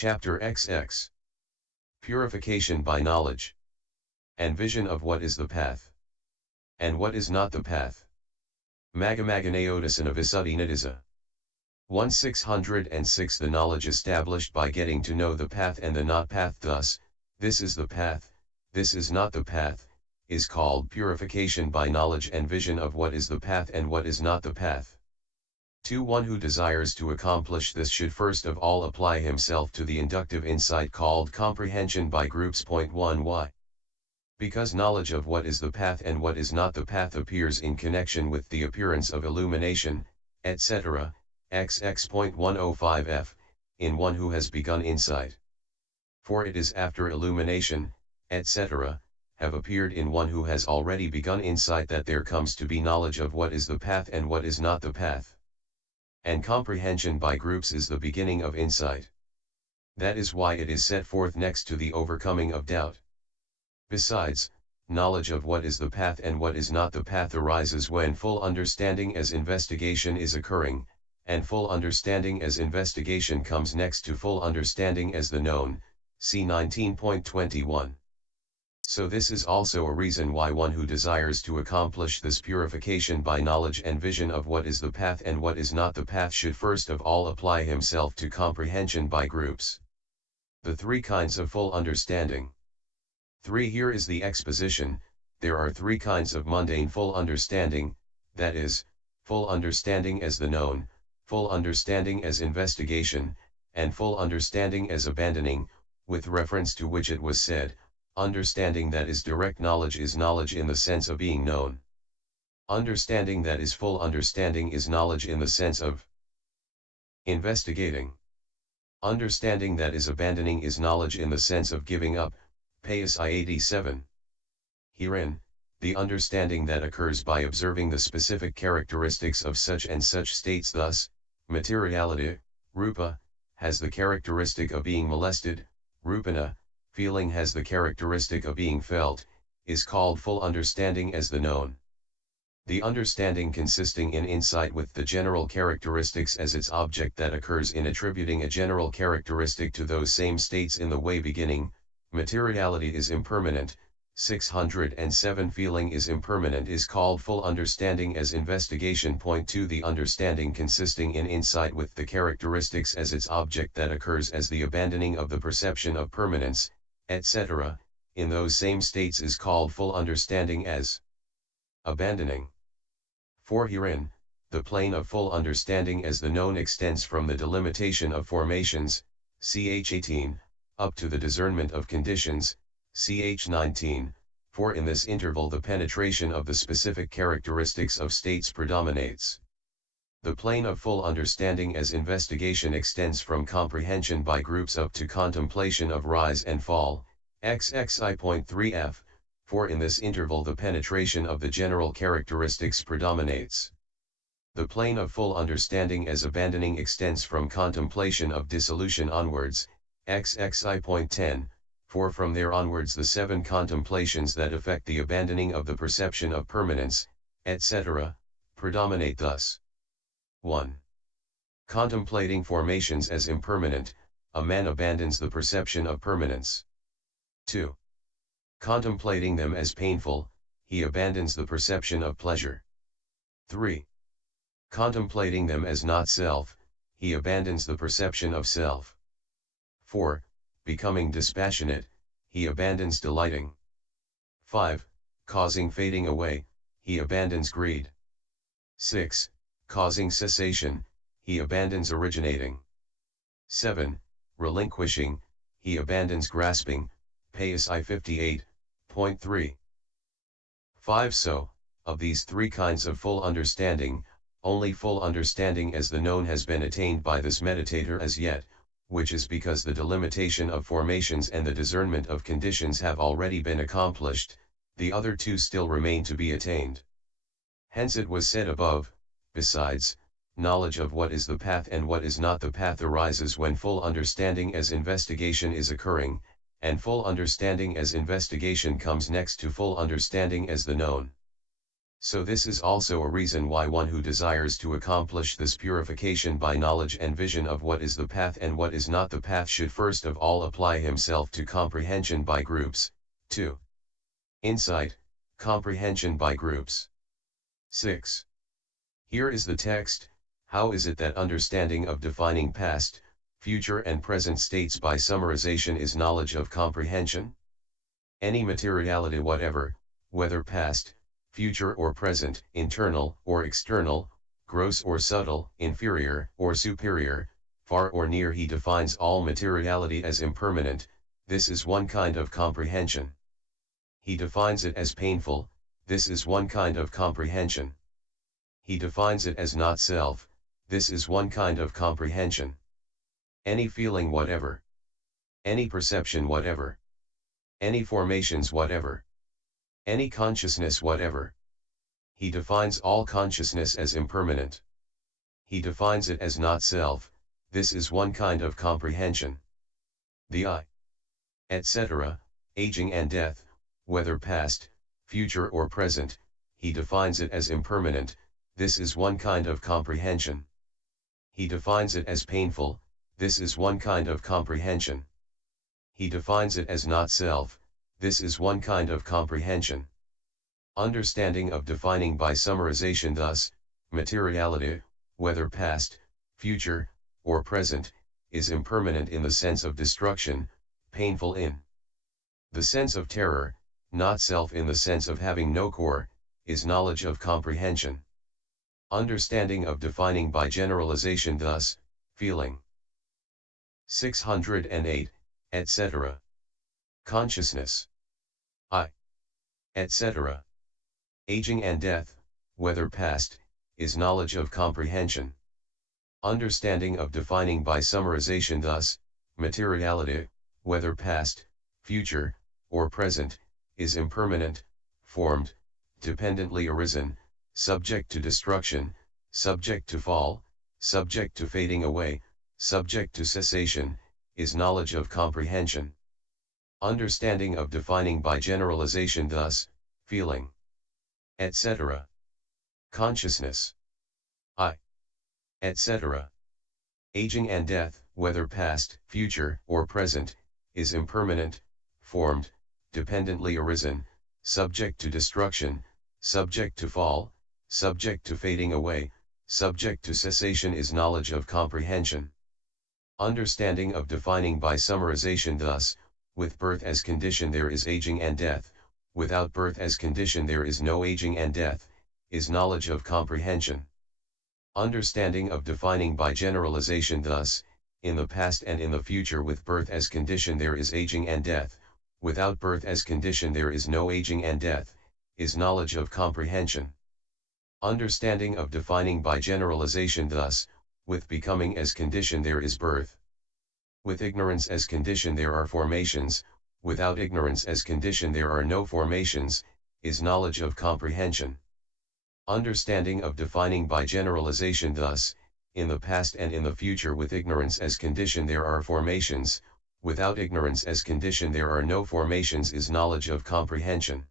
Chapter XX. Purification by knowledge and vision of what is the path and what is not the path. Magamaganayodasana Visuddhimagga. 1606. The knowledge established by getting to know the path and the not path, thus, this is the path, this is not the path, is called purification by knowledge and vision of what is the path and what is not the path. One who desires to accomplish this should first of all apply himself to the inductive insight called comprehension by groups. 1. Why? Because knowledge of what is the path and what is not the path appears in connection with the appearance of illumination, etc., XX.105f, in one who has begun insight. For it is after illumination, etc., have appeared in one who has already begun insight that there comes to be knowledge of what is the path and what is not the path. And comprehension by groups is the beginning of insight. That is why it is set forth next to the overcoming of doubt. Besides, knowledge of what is the path and what is not the path arises when full understanding as investigation is occurring, and full understanding as investigation comes next to full understanding as the known, see 19.21. So this is also a reason why one who desires to accomplish this purification by knowledge and vision of what is the path and what is not the path should first of all apply himself to comprehension by groups. The three kinds of full understanding. 3. Here is the exposition. There are three kinds of mundane full understanding, that is, full understanding as the known, full understanding as investigation, and full understanding as abandoning, with reference to which it was said, understanding that is direct knowledge is knowledge in the sense of being known. Understanding that is full understanding is knowledge in the sense of investigating. Understanding that is abandoning is knowledge in the sense of giving up, PSI 87. Herein, the understanding that occurs by observing the specific characteristics of such and such states, thus, materiality, rupa, has the characteristic of being molested, rupana, feeling has the characteristic of being felt, is called full understanding as the known. The understanding consisting in insight with the general characteristics as its object that occurs in attributing a general characteristic to those same states in the way beginning, materiality is impermanent, 607 feeling is impermanent is called full understanding as investigation. 2. The understanding consisting in insight with the characteristics as its object that occurs as the abandoning of the perception of permanence, etc., in those same states is called full understanding as abandoning. 4. Herein, the plane of full understanding as the known extends from the delimitation of formations, ch 18, up to the discernment of conditions, ch 19, for in this interval the penetration of the specific characteristics of states predominates. The plane of full understanding as investigation extends from comprehension by groups up to contemplation of rise and fall, xxi.3f, for in this interval the penetration of the general characteristics predominates. The plane of full understanding as abandoning extends from contemplation of dissolution onwards, xxi.10, for from there onwards the 7 contemplations that affect the abandoning of the perception of permanence, etc., predominate thus. 1. Contemplating formations as impermanent, a man abandons the perception of permanence. 2. Contemplating them as painful, he abandons the perception of pleasure. 3. Contemplating them as not self, he abandons the perception of self. 4. Becoming dispassionate, he abandons delighting. 5. Causing fading away, he abandons greed. 6. Causing cessation, he abandons originating. 7. Relinquishing, he abandons grasping, PSI 58.3. 5. So, of these three kinds of full understanding, only full understanding as the known has been attained by this meditator as yet, which is because the delimitation of formations and the discernment of conditions have already been accomplished, the other two still remain to be attained. Hence it was said above, besides, knowledge of what is the path and what is not the path arises when full understanding as investigation is occurring, and full understanding as investigation comes next to full understanding as the known. So this is also a reason why one who desires to accomplish this purification by knowledge and vision of what is the path and what is not the path should first of all apply himself to comprehension by groups. 2. Insight, comprehension by groups. 6. Here is the text. How is it that understanding of defining past, future and present states by summarization is knowledge of comprehension? Any materiality whatever, whether past, future or present, internal or external, gross or subtle, inferior or superior, far or near, he defines all materiality as impermanent. This is one kind of comprehension. He defines it as painful. This is one kind of comprehension. He defines it as not self. This is one kind of comprehension. Any feeling whatever, any perception whatever, any formations whatever, any consciousness whatever. He defines all consciousness as impermanent. He defines it as not self. This is one kind of comprehension. The I, etc., aging and death, whether past, future or present, he defines it as impermanent. This is one kind of comprehension. He defines it as painful. This is one kind of comprehension. He defines it as not self. This is one kind of comprehension. Understanding of defining by summarization thus, materiality, whether past, future, or present, is impermanent in the sense of destruction, painful in the sense of terror, not self in the sense of having no core, is knowledge of comprehension. Understanding of defining by generalization thus, feeling. 608, etc. Consciousness. I, etc. Aging and death, whether past, is knowledge of comprehension. Understanding of defining by summarization thus, materiality, whether past, future, or present, is impermanent, formed, dependently arisen, subject to destruction, subject to fall, subject to fading away, subject to cessation, is knowledge of comprehension. Understanding of defining by generalization thus, feeling, etc. Consciousness. I, etc. Aging and death, whether past, future, or present, is impermanent, formed, dependently arisen, subject to destruction, subject to fall, subject to fading away, subject to cessation, is knowledge of comprehension. Understanding of defining by summarization thus, with birth as condition there is aging and death, without birth as condition there is no aging and death, is knowledge of comprehension. Understanding of defining by generalization thus, in the past and in the future with birth as condition there is aging and death, without birth as condition there is no aging and death, is knowledge of comprehension. Understanding of defining by generalization thus, with becoming as condition there is birth. With ignorance as condition there are formations, without ignorance as condition there are no formations, is knowledge of comprehension. Understanding of defining by generalization thus, in the past and in the future with ignorance as condition there are formations, without ignorance as condition there are no formations, is knowledge of comprehension.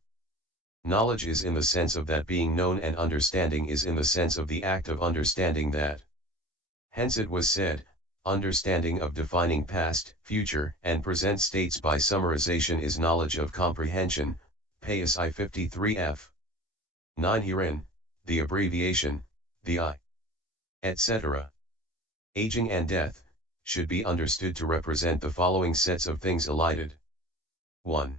Knowledge is in the sense of that being known, and understanding is in the sense of the act of understanding that. Hence it was said, understanding of defining past, future, and present states by summarization is knowledge of comprehension, PSI 53F. 9. Herein, the abbreviation, the I, etc. Aging and death, should be understood to represent the following sets of things elided. 1.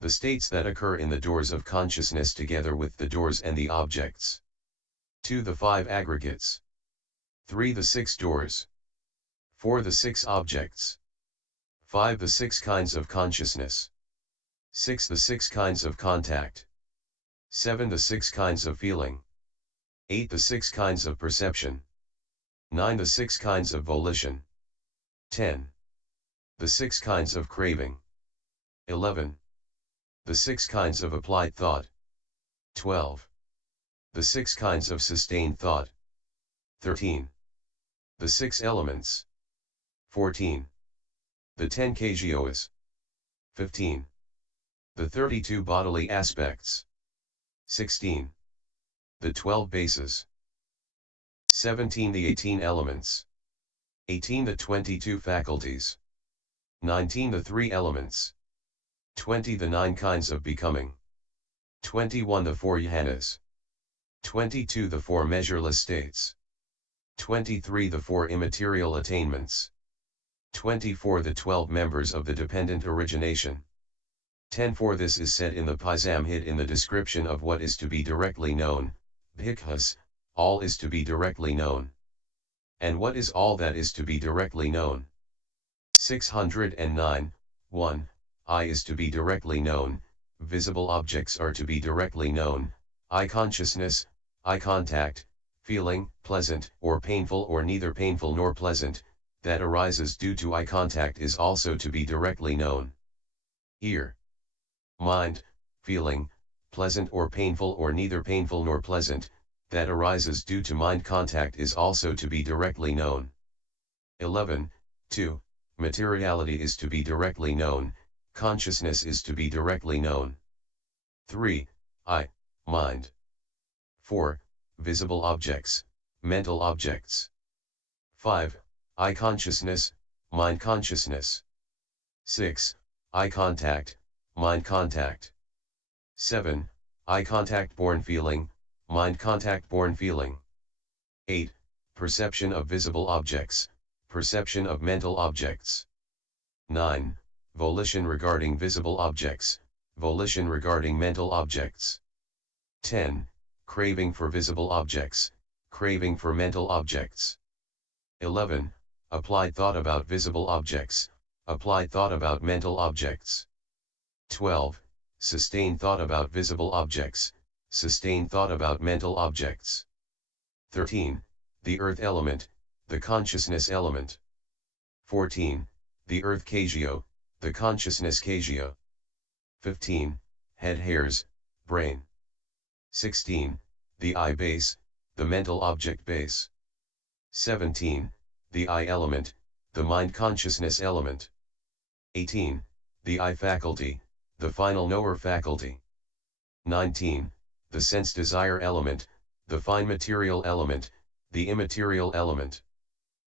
The states that occur in the doors of consciousness together with the doors and the objects. 2. The 5 aggregates. 3. The 6 doors. 4. The 6 objects. 5. The 6 kinds of consciousness. 6. The 6 kinds of contact. 7. The 6 kinds of feeling. 8. The 6 kinds of perception. 9. The 6 kinds of volition. 10. The 6 kinds of craving. 11. The 6 kinds of applied thought. 12. The 6 kinds of sustained thought. 13. The 6 elements. 14. The 10 kagyoas. 15. The 32 bodily aspects. 16. The 12 bases. 17. The 18 elements. 18. The 22 faculties. 19. The 3 elements. 20. The 9 kinds of becoming. 21. The 4 jhanas. 22. The 4 measureless states. 23. The 4 immaterial attainments. 24. The 12 members of the dependent origination. 10. For this is said in the Pisamhid in the description of what is to be directly known, Bhikkhus, all is to be directly known. And what is all that is to be directly known? 609, 1. I is to be directly known, visible objects are to be directly known, eye consciousness, eye contact, feeling, pleasant or painful or neither painful nor pleasant, that arises due to eye contact is also to be directly known. Ear. Mind, feeling, pleasant or painful or neither painful nor pleasant, that arises due to mind contact is also to be directly known. 11, 2. Materiality is to be directly known, consciousness is to be directly known. 3. I, mind. 4. Visible objects, mental objects. 5. Eye consciousness, mind consciousness. 6. Eye contact, mind contact. 7. Eye contact born feeling, mind contact born feeling. 8. Perception of visible objects, perception of mental objects. 9. Volition regarding visible objects, volition regarding mental objects. 10. Craving for visible objects, craving for mental objects. 11. Applied thought about visible objects, applied thought about mental objects. 12. Sustained thought about visible objects, sustained thought about mental objects. 13. The earth element, the consciousness element. 14. The earth kagyo, the consciousness kagyo. 15. Head hairs, brain. 16. The eye base, the mental object base. 17. The eye element, the mind consciousness element. 18. The eye faculty, the final knower faculty. 19. The sense desire element, the fine material element, the immaterial element.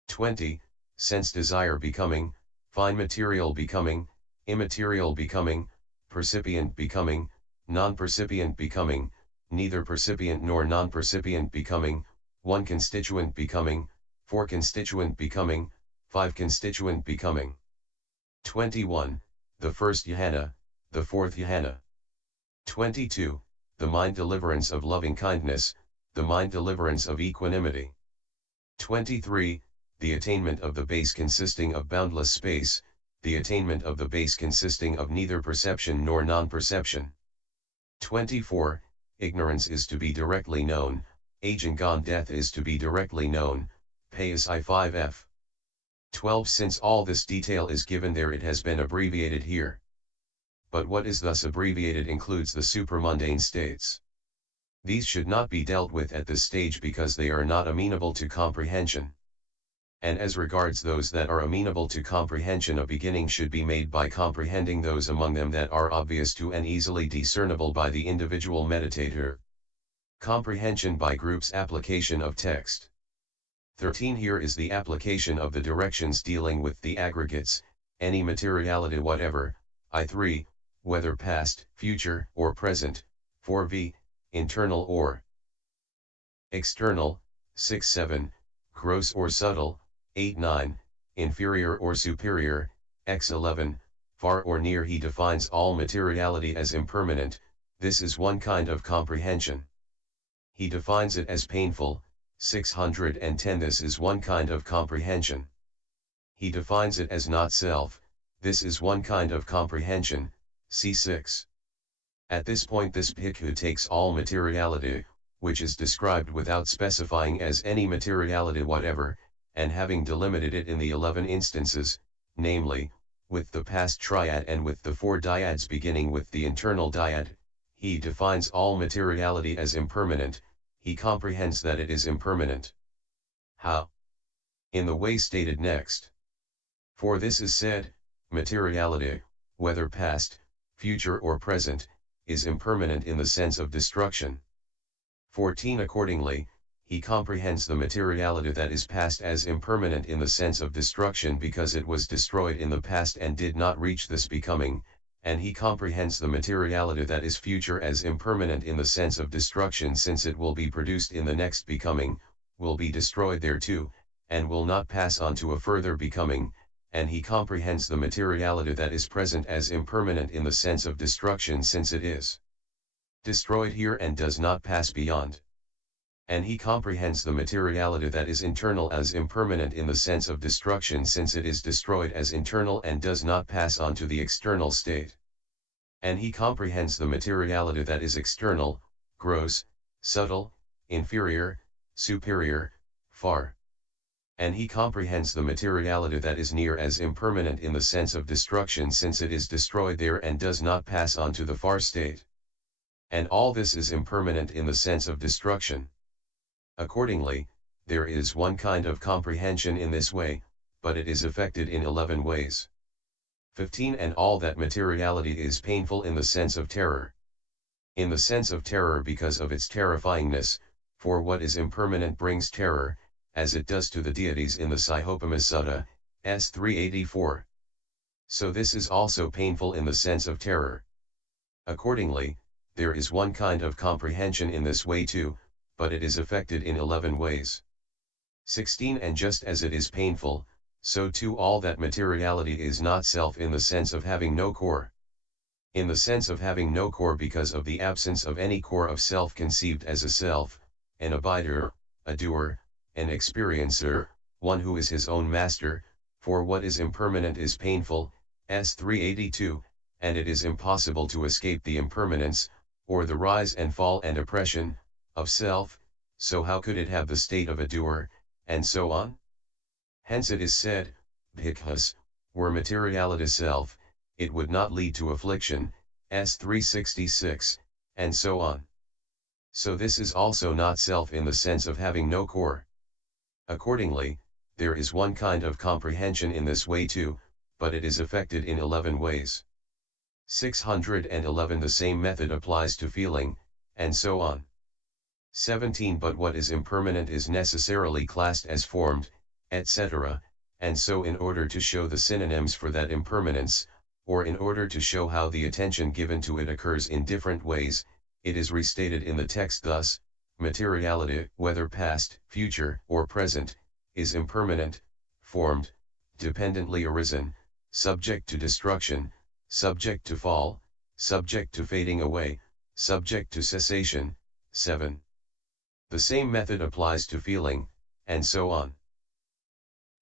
20. Sense desire becoming, fine material becoming, immaterial becoming, percipient becoming, non-percipient becoming, neither percipient nor non-percipient becoming, 1 constituent becoming, 4 constituent becoming, 5 constituent becoming. 21. The first jhana, the fourth jhana. 22. The mind deliverance of loving kindness, the mind deliverance of equanimity. 23. The attainment of the base consisting of boundless space, the attainment of the base consisting of neither perception nor non-perception. 24. Ignorance is to be directly known, aging gone death is to be directly known, Payas I5F. 12. Since all this detail is given there it has been abbreviated here. But what is thus abbreviated includes the supramundane states. These should not be dealt with at this stage because they are not amenable to comprehension. And as regards those that are amenable to comprehension, a beginning should be made by comprehending those among them that are obvious to and easily discernible by the individual meditator. Comprehension by groups. Application of text. 13. Here is the application of the directions dealing with the aggregates, any materiality whatever, I3, whether past, future, or present, 4v, internal or external, 6-7, gross or subtle, 8-9, inferior or superior, x11, far or near. He defines all materiality as impermanent. This is one kind of comprehension. He defines it as painful, 610. This is one kind of comprehension. He defines it as not self. This is one kind of comprehension, c6. At this point this bhikkhu takes all materiality, which is described without specifying as any materiality whatever, and having delimited it in the 11 instances, namely, with the past triad and with the 4 dyads beginning with the internal dyad, he defines all materiality as impermanent. He comprehends that it is impermanent. How? In the way stated next. For this is said, materiality, whether past, future or present, is impermanent in the sense of destruction. 14 Accordingly, he comprehends the materiality that is past as impermanent in the sense of destruction because it was destroyed in the past and did not reach this becoming, and he comprehends the materiality that is future as impermanent in the sense of destruction since it will be produced in the next becoming, will be destroyed there too, and will not pass on to a further becoming, and he comprehends the materiality that is present as impermanent in the sense of destruction since it is destroyed here and does not pass beyond. And he comprehends the materiality that is internal as impermanent in the sense of destruction since it is destroyed as internal and does not pass on to the external state. And he comprehends the materiality that is external, gross, subtle, inferior, superior, far. And he comprehends the materiality that is near as impermanent in the sense of destruction since it is destroyed there and does not pass on to the far state. And all this is impermanent in the sense of destruction. Accordingly, there is one kind of comprehension in this way, but it is effected in 11 ways. 15 And all that materiality is painful in the sense of terror. In the sense of terror because of its terrifyingness, for what is impermanent brings terror, as it does to the deities in the Sihopama Sutta, s. 384. So this is also painful in the sense of terror. Accordingly, there is one kind of comprehension in this way too, but it is effected in 11 ways. 16 And just as it is painful, so too all that materiality is not self in the sense of having no core. In the sense of having no core because of the absence of any core of self conceived as a self, an abider, a doer, an experiencer, one who is his own master, for what is impermanent is painful, s. 382, and it is impossible to escape the impermanence, or the rise and fall and oppression, of self, so how could it have the state of a doer, and so on? Hence it is said, Bhikkhus, were materiality self, it would not lead to affliction, s. 366, and so on. So this is also not self in the sense of having no core. Accordingly, there is one kind of comprehension in this way too, but it is effected in 11 ways. 611 The same method applies to feeling, and so on. 17 But what is impermanent is necessarily classed as formed, etc., and so in order to show the synonyms for that impermanence, or in order to show how the attention given to it occurs in different ways, it is restated in the text thus: materiality, whether past, future, or present, is impermanent, formed, dependently arisen, subject to destruction, subject to fall, subject to fading away, subject to cessation. 7. The same method applies to feeling, and so on.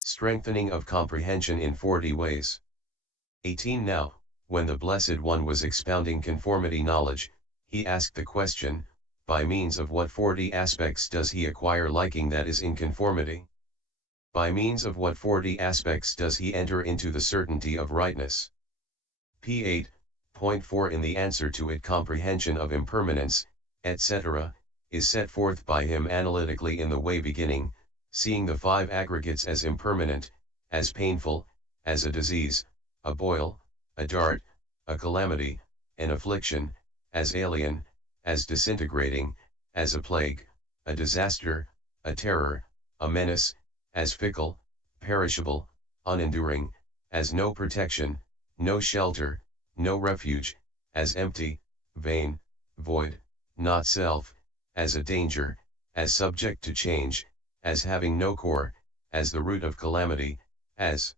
Strengthening of comprehension in 40 ways. 18 Now, when the Blessed One was expounding conformity knowledge, he asked the question, by means of what 40 aspects does he acquire liking that is in conformity? By means of what 40 aspects does he enter into the certainty of rightness? p. 8.4 In the answer to it comprehension of impermanence, etc., is set forth by him analytically in the way beginning, seeing the 5 aggregates as impermanent, as painful, as a disease, a boil, a dart, a calamity, an affliction, as alien, as disintegrating, as a plague, a disaster, a terror, a menace, as fickle, perishable, unenduring, as no protection, no shelter, no refuge, as empty, vain, void, not self, as a danger, as subject to change, as having no core, as the root of calamity, as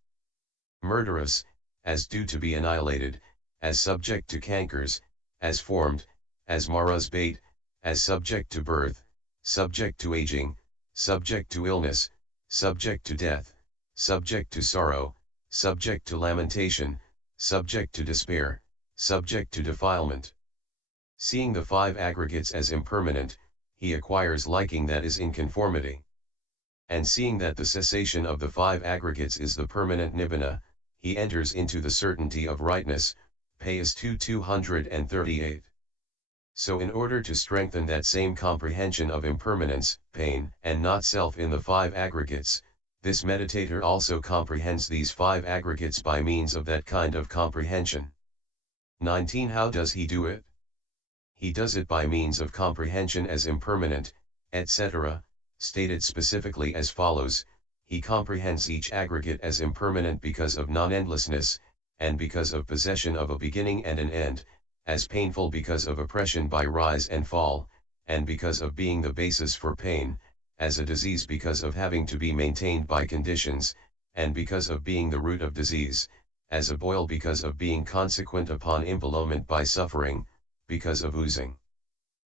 murderous, as due to be annihilated, as subject to cankers, as formed, as Mara's bait, as subject to birth, subject to aging, subject to illness, subject to death, subject to sorrow, subject to lamentation, subject to despair, subject to defilement. Seeing the 5 aggregates as impermanent, he acquires liking that is in conformity. And seeing that the cessation of the 5 aggregates is the permanent nibbana, he enters into the certainty of rightness, Payas 238. So in order to strengthen that same comprehension of impermanence, pain, and not self in the 5 aggregates, this meditator also comprehends these 5 aggregates by means of that kind of comprehension. 19 How does he do it? He does it by means of comprehension as impermanent, etc., stated specifically as follows: he comprehends each aggregate as impermanent because of non-endlessness, and because of possession of a beginning and an end, as painful because of oppression by rise and fall, and because of being the basis for pain, as a disease because of having to be maintained by conditions, and because of being the root of disease, as a boil because of being consequent upon impallement by suffering, because of oozing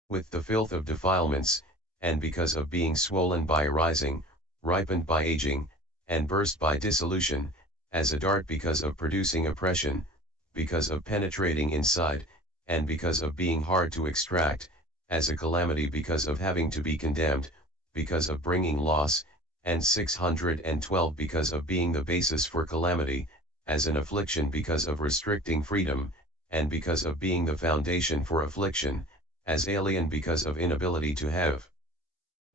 with the filth of defilements, and because of being swollen by arising, ripened by aging, and burst by dissolution, as a dart because of producing oppression, because of penetrating inside, and because of being hard to extract, as a calamity because of having to be condemned, because of bringing loss, and 612 because of being the basis for calamity, as an affliction because of restricting freedom, and because of being the foundation for affliction, as alien because of inability to have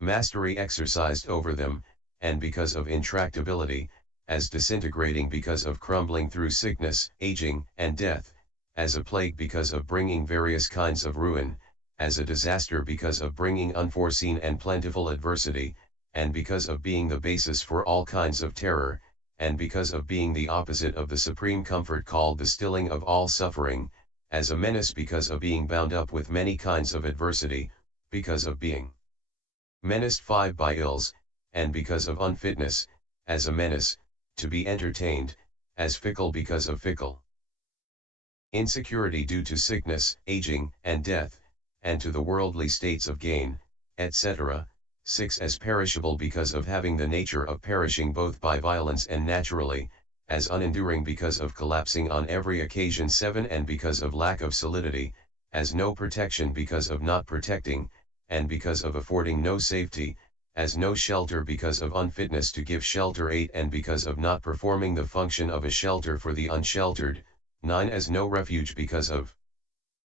mastery exercised over them, and because of intractability, as disintegrating because of crumbling through sickness, aging, and death, as a plague because of bringing various kinds of ruin, as a disaster because of bringing unforeseen and plentiful adversity, and because of being the basis for all kinds of terror, and because of being the opposite of the supreme comfort called the stilling of all suffering, as a menace because of being bound up with many kinds of adversity, because of being menaced 5 by ills, and because of unfitness, as a menace, to be entertained, as fickle because of fickle insecurity due to sickness, aging, and death, and to the worldly states of gain, etc. 6 as perishable because of having the nature of perishing both by violence and naturally, as unenduring because of collapsing on every occasion. 7 and because of lack of solidity, as no protection because of not protecting, and because of affording no safety, as no shelter because of unfitness to give shelter. 8 and because of not performing the function of a shelter for the unsheltered. 9 as no refuge because of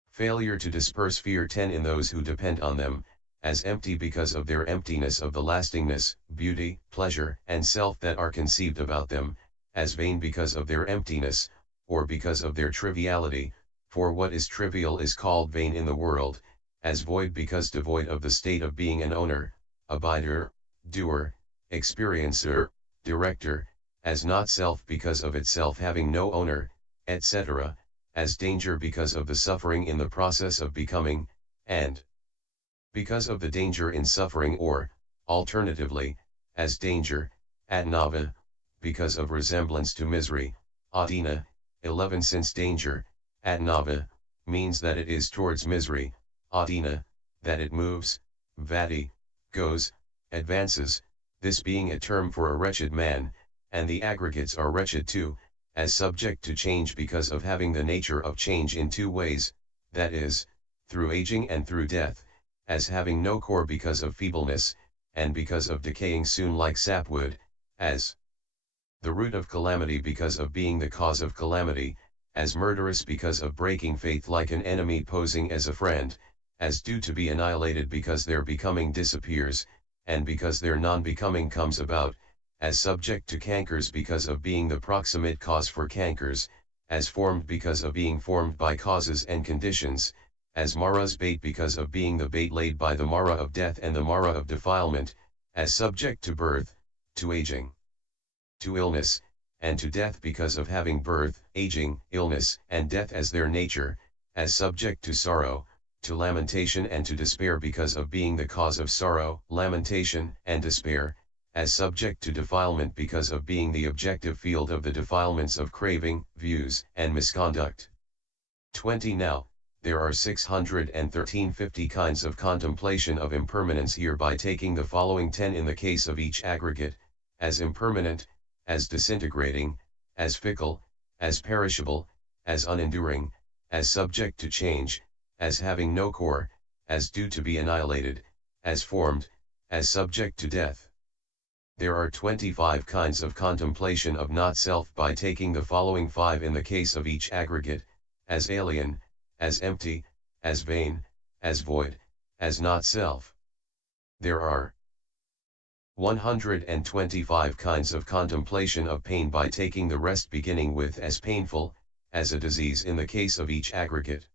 failure to disperse fear. 10 in those who depend on them, as empty because of their emptiness of the lastingness, beauty, pleasure, and self that are conceived about them, as vain because of their emptiness, or because of their triviality, for what is trivial is called vain in the world, as void because devoid of the state of being an owner, abider, doer, experiencer, director, as not self because of itself having no owner, etc., as danger because of the suffering in the process of becoming, and because of the danger in suffering, or, alternatively, as danger, adnava, because of resemblance to misery, adina. 11 since danger, adnava, means that it is towards misery, adina, that it moves, vati, goes, advances, this being a term for a wretched man, and the aggregates are wretched too, as subject to change because of having the nature of change in 2 ways, that is, through aging and through death, as having no core because of feebleness, and because of decaying soon like sapwood, as the root of calamity because of being the cause of calamity, as murderous because of breaking faith like an enemy posing as a friend, as due to be annihilated because their becoming disappears, and because their non-becoming comes about, as subject to cankers because of being the proximate cause for cankers, as formed because of being formed by causes and conditions, as Mara's bait because of being the bait laid by the Mara of death and the Mara of defilement, as subject to birth, to aging, to illness, and to death because of having birth, aging, illness, and death as their nature, as subject to sorrow, to lamentation and to despair because of being the cause of sorrow, lamentation, and despair, as subject to defilement because of being the objective field of the defilements of craving, views, and misconduct. 20 Now, there are 613 50 kinds of contemplation of impermanence here by taking the following 10 in the case of each aggregate, as impermanent, as disintegrating, as fickle, as perishable, as unenduring, as subject to change, as having no core, as due to be annihilated, as formed, as subject to death. There are 25 kinds of contemplation of not self by taking the following 5 in the case of each aggregate, as alien, as empty, as vain, as void, as not self. There are 125 kinds of contemplation of pain by taking the rest beginning with as painful, as a disease in the case of each aggregate.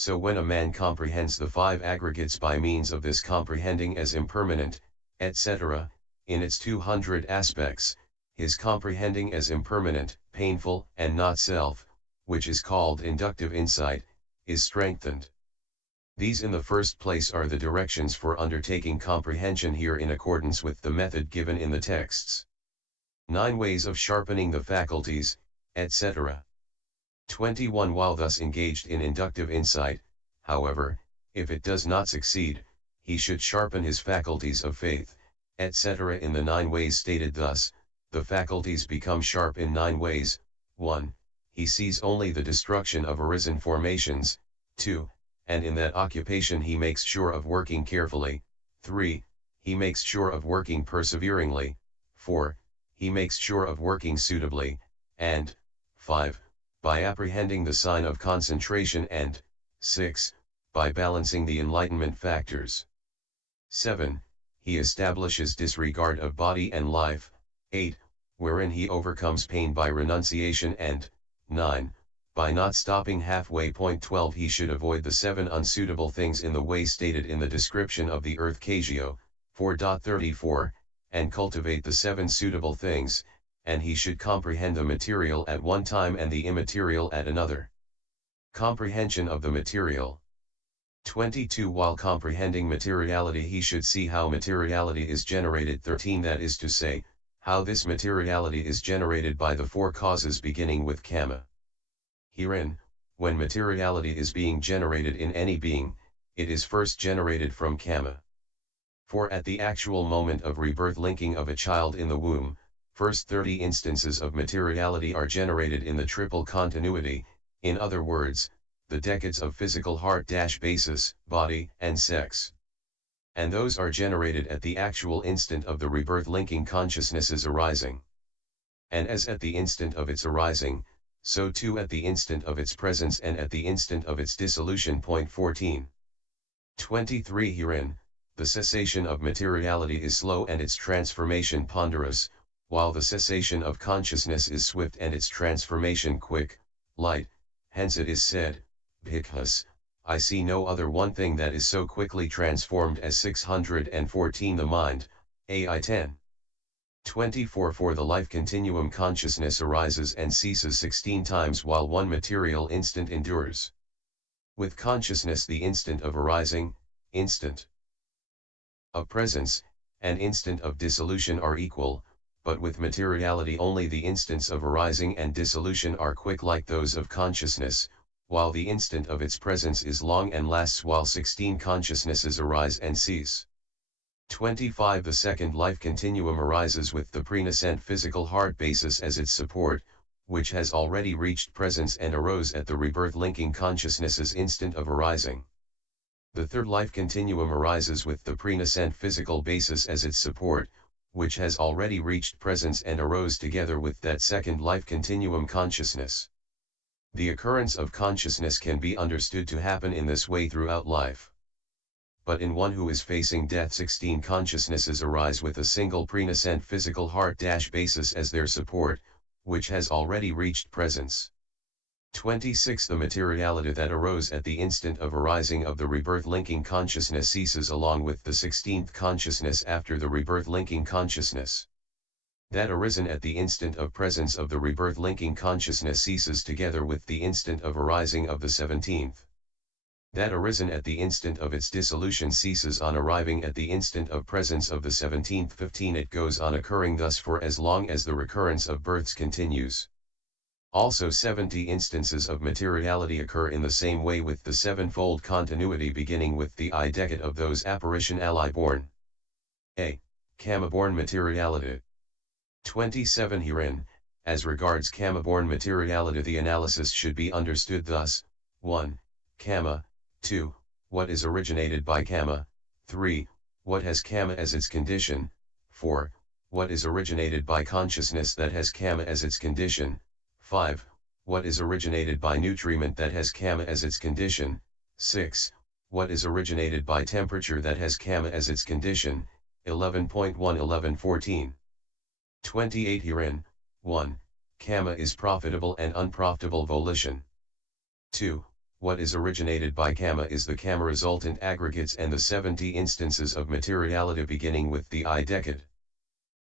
So when a man comprehends the five aggregates by means of this comprehending as impermanent, etc., in its 200 aspects, his comprehending as impermanent, painful, and not self, which is called inductive insight, is strengthened. These in the first place are the directions for undertaking comprehension here in accordance with the method given in the texts. 9 ways of sharpening the faculties, etc. 21. While thus engaged in inductive insight, however, if it does not succeed, he should sharpen his faculties of faith, etc. In the 9 ways stated thus, the faculties become sharp in 9 ways. 1. He sees only the destruction of arisen formations. 2. And in that occupation he makes sure of working carefully. 3. He makes sure of working perseveringly. 4. He makes sure of working suitably. And 5. By apprehending the sign of concentration. And 6. By balancing the enlightenment factors. 7. He establishes disregard of body and life. 8. Wherein he overcomes pain by renunciation. And 9. By not stopping halfway. 12. He should avoid the 7 unsuitable things in the way stated in the description of the earth Kagyo, 4.34, and cultivate the 7 suitable things, and he should comprehend the material at one time and the immaterial at another. Comprehension of the material. 22. While comprehending materiality he should see how materiality is generated. 13. That is to say, how this materiality is generated by the 4 causes beginning with kama. Herein, when materiality is being generated in any being, it is first generated from kama. For at the actual moment of rebirth linking of a child in the womb, first 30 instances of materiality are generated in the triple continuity, in other words, the decades of physical heart-basis, body, and sex. And those are generated at the actual instant of the rebirth linking consciousness's arising. And as at the instant of its arising, so too at the instant of its presence and at the instant of its dissolution. 14. 23. Herein, the cessation of materiality is slow and its transformation ponderous, while the cessation of consciousness is swift and its transformation quick, light. Hence it is said, Bhikkhus, I see no other one thing that is so quickly transformed as 614. The mind, AI 10. 24. For the life continuum consciousness arises and ceases 16 times while one material instant endures. With consciousness the instant of arising, instant of presence, and instant of dissolution are equal, but with materiality only the instants of arising and dissolution are quick like those of consciousness, while the instant of its presence is long and lasts while 16 consciousnesses arise and cease. 25. The second life continuum arises with the prenascent physical heart basis as its support, which has already reached presence and arose at the rebirth linking consciousness's instant of arising. The third life continuum arises with the prenascent physical basis as its support, which has already reached presence and arose together with that second life continuum consciousness. The occurrence of consciousness can be understood to happen in this way throughout life. But in one who is facing death 16 consciousnesses arise with a single prenascent physical heart basis as their support, which has already reached presence. 26. The materiality that arose at the instant of arising of the rebirth linking consciousness ceases along with the 16th consciousness after the rebirth linking consciousness. That arisen at the instant of presence of the rebirth linking consciousness ceases together with the instant of arising of the 17th. That arisen at the instant of its dissolution ceases on arriving at the instant of presence of the 17th. 15. It goes on occurring thus for as long as the recurrence of births continues. Also 70 instances of materiality occur in the same way with the sevenfold continuity beginning with the I-decade of those apparition ally born. A. Kama-born materiality. 27. Herein, as regards Kama-born materiality the analysis should be understood thus, 1. Kama, 2. What is originated by Kama, 3. What has Kama as its condition, 4. What is originated by consciousness that has Kama as its condition, 5. What is originated by nutriment that has Kama as its condition, 6. What is originated by temperature that has Kama as its condition, 11.1 11.14. 28. Herein, 1. Kama is profitable and unprofitable volition. 2. what is originated by karma is the karma resultant aggregates and the 70 instances of materiality beginning with the I decade.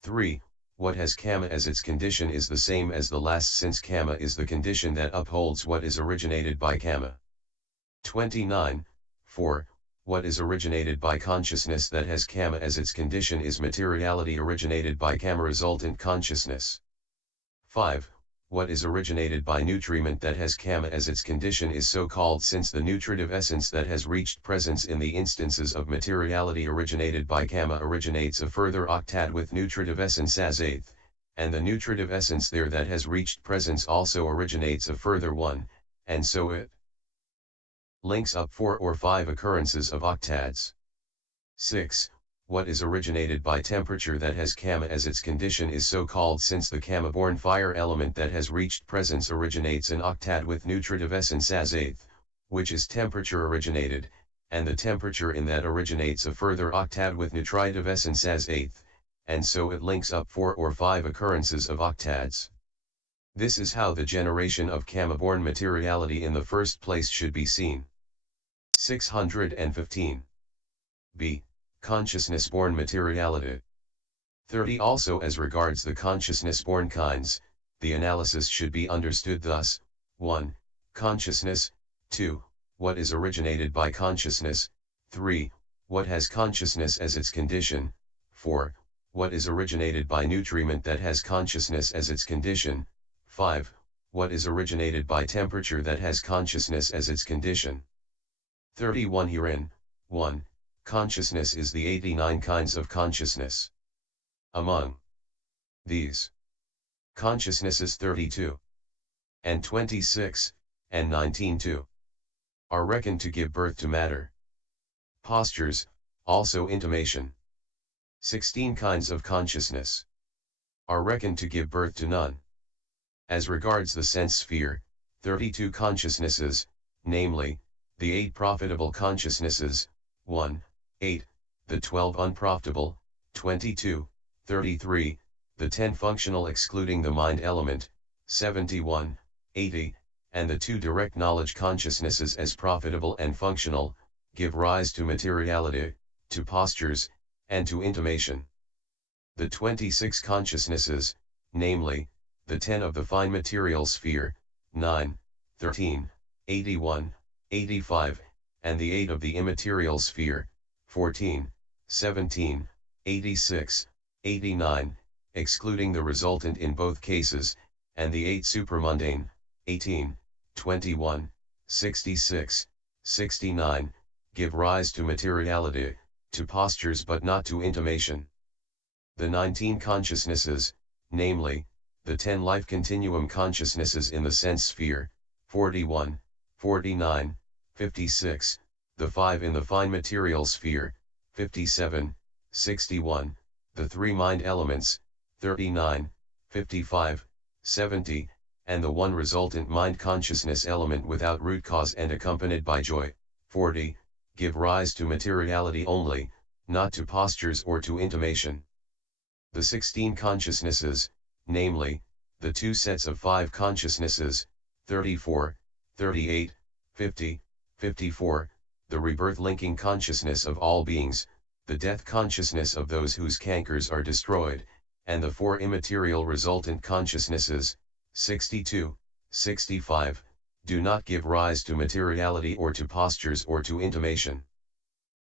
3. What has karma as its condition is the same as the last, since karma is the condition that upholds what is originated by karma. 29. 4. What is originated by consciousness that has karma as its condition is materiality originated by karma resultant consciousness. 5. What is originated by nutriment that has karma as its condition is so called since the nutritive essence that has reached presence in the instances of materiality originated by karma originates a further octad with nutritive essence as eighth, and the nutritive essence there that has reached presence also originates a further one, and so it links up 4 or 5 occurrences of octads. 6. What is originated by temperature that has karma as its condition is so called since the karma-born fire element that has reached presence originates an octad with nutritive essence as eighth, which is temperature originated, and the temperature in that originates a further octad with nutritive essence as eighth, and so it links up 4 or 5 occurrences of octads. This is how the generation of karma-born materiality in the first place should be seen. 615. B. Consciousness-born materiality. 30. Also as regards the consciousness-born kinds, the analysis should be understood thus: 1. Consciousness. 2. What is originated by consciousness. 3. What has consciousness as its condition. 4. What is originated by nutriment that has consciousness as its condition. 5. What is originated by temperature that has consciousness as its condition. 31. Herein, 1. Consciousness is the 89 kinds of consciousness. Among these, consciousnesses 32 and 26 and 19 too are reckoned to give birth to matter. Postures, also intimation. 16 kinds of consciousness are reckoned to give birth to none. As regards the sense sphere, 32 consciousnesses, namely, the 8 profitable consciousnesses, 1, 8, the 12 unprofitable, 22, 33, the 10 functional excluding the mind element, 71, 80, and the 2 direct knowledge consciousnesses as profitable and functional, give rise to materiality, to postures, and to intimation. The 26 consciousnesses, namely, the 10 of the fine material sphere, 9, 13, 81, 85, and the 8 of the immaterial sphere, 14, 17, 86, 89, excluding the resultant in both cases, and the 8 supramundane, 18, 21, 66, 69, give rise to materiality, to postures but not to intimation. The 19 consciousnesses, namely, the 10 life continuum consciousnesses in the sense sphere, 41, 49, 56, the 5 in the fine material sphere, 57, 61, the 3 mind elements, 39, 55, 70, and the 1 resultant mind consciousness element without root cause and accompanied by joy, 40, give rise to materiality only, not to postures or to intimation. The 16 consciousnesses, namely, the 2 sets of 5 consciousnesses, 34, 38, 50, 54, the rebirth linking consciousness of all beings, the death consciousness of those whose cankers are destroyed, and the 4 immaterial resultant consciousnesses, 62, 65, do not give rise to materiality or to postures or to intimation.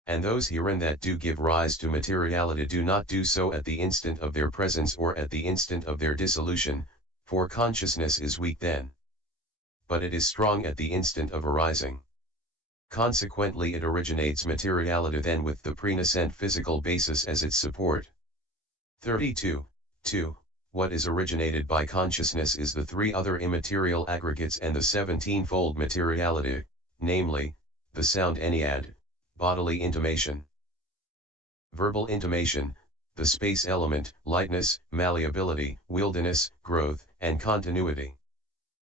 And those herein that do give rise to materiality do not do so at the instant of their presence or at the instant of their dissolution, for consciousness is weak then. But it is strong at the instant of arising. Consequently it originates materiality then with the pre-nascent physical basis as its support. 32. 2. What is originated by consciousness is the 3 other immaterial aggregates and the 17-fold materiality, namely, the sound ennead, bodily intimation, verbal intimation, the space element, lightness, malleability, wildness, growth, and continuity.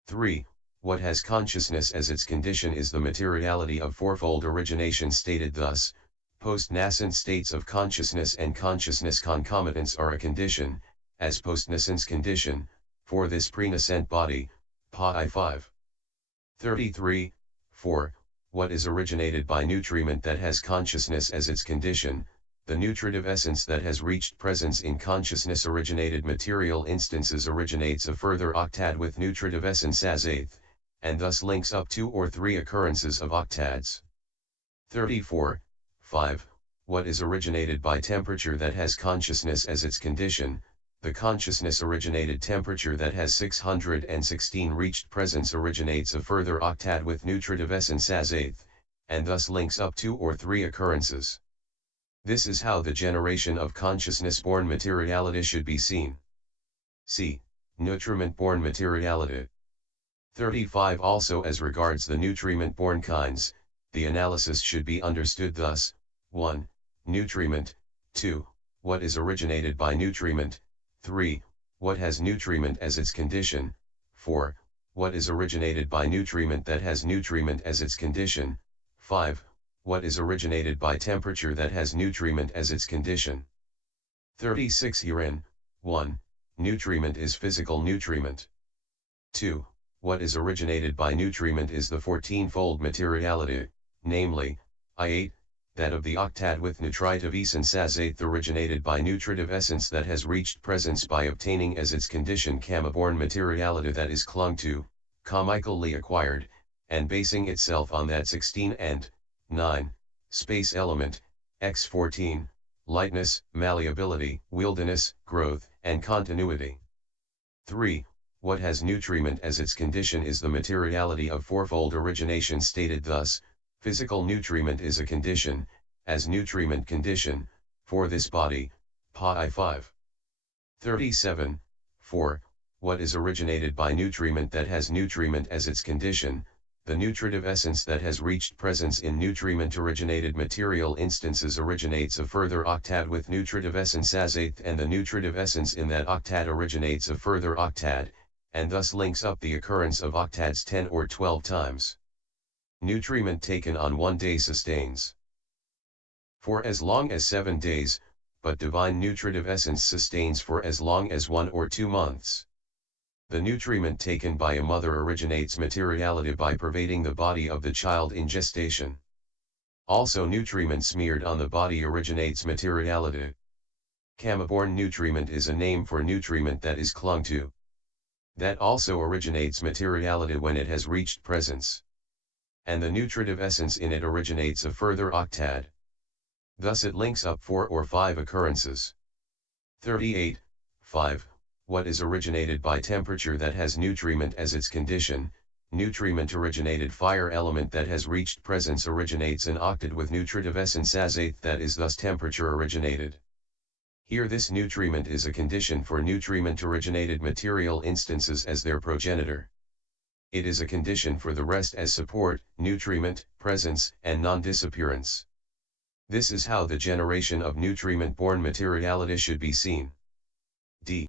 3. What has consciousness as its condition is the materiality of fourfold origination stated thus: post-nascent states of consciousness and consciousness concomitants are a condition, as post-nascence condition, for this pre-nascent body, Pa I 5. 33, 4. What is originated by nutriment that has consciousness as its condition, the nutritive essence that has reached presence in consciousness originated material instances originates a further octad with nutritive essence as eighth, and thus links up 2 or 3 occurrences of octads. 34. 5. What is originated by temperature that has consciousness as its condition, the consciousness originated temperature that has 616 reached presence originates a further octad with nutritive essence as eighth, and thus links up 2 or 3 occurrences. This is how the generation of consciousness-born materiality should be seen. C. Nutriment-born materiality. 35. Also as regards the nutriment-born kinds, the analysis should be understood thus: 1. Nutriment. 2. What is originated by nutriment. 3. What has nutriment as its condition. 4. What is originated by nutriment that has nutriment as its condition. 5. What is originated by temperature that has nutriment as its condition. 36. Herein, 1. Nutriment is physical nutriment. 2. What is originated by nutriment is the 14-fold materiality, namely, I8, that of the octad with nutritive essence as eighth originated by nutritive essence that has reached presence by obtaining as its condition karma-born materiality that is clung to, karmically acquired, and basing itself on that 16 and 9, space element, x14, lightness, malleability, wieldiness, growth, and continuity. 3. What has nutriment as its condition is the materiality of fourfold origination stated thus: physical nutriment is a condition, as nutriment condition, for this body, Pa I5. 37. 4. What is originated by nutriment that has nutriment as its condition, the nutritive essence that has reached presence in nutriment originated material instances originates a further octad with nutritive essence as eighth, and the nutritive essence in that octad originates a further octad, and thus links up the occurrence of octads 10 or 12 times. Nutriment taken on 1 day sustains for as long as 7 days, but divine nutritive essence sustains for as long as 1 or 2 months. The nutriment taken by a mother originates materiality by pervading the body of the child in gestation. Also nutriment smeared on the body originates materiality. Karma-born nutriment is a name for nutriment that is clung to. That also originates materiality when it has reached presence. And the nutritive essence in it originates a further octad. Thus it links up 4 or 5 occurrences. 38. 5. What is originated by temperature that has nutriment as its condition, nutriment originated fire element that has reached presence originates an octad with nutritive essence as eighth, that is thus temperature originated. Here this nutriment is a condition for nutriment originated material instances as their progenitor. It is a condition for the rest as support, nutriment, presence, and non-disappearance. This is how the generation of nutriment-born materiality should be seen. D.